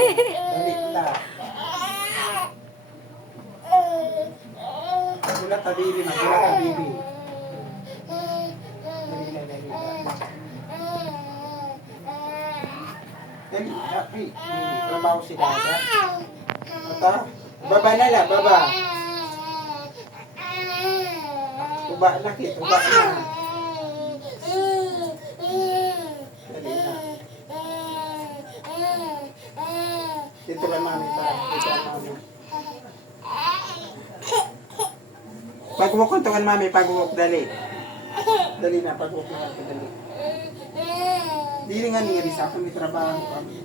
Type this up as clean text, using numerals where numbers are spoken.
Dali na. Magulat ka, baby. Magulat ka, baby. Dali na, dali na. Dali na, ay. Trabaho si Dada. Ito. Baba na lang, baba. Tuba na, kit. Tuba na. Dali na. Dito lang, mami. Dito lang, mami. Pag-walk ang tungan, mami. Pag-walk, dali. Dali na, pag-walk na. Dali. Dili nga niya, sa akin may trabaho kami.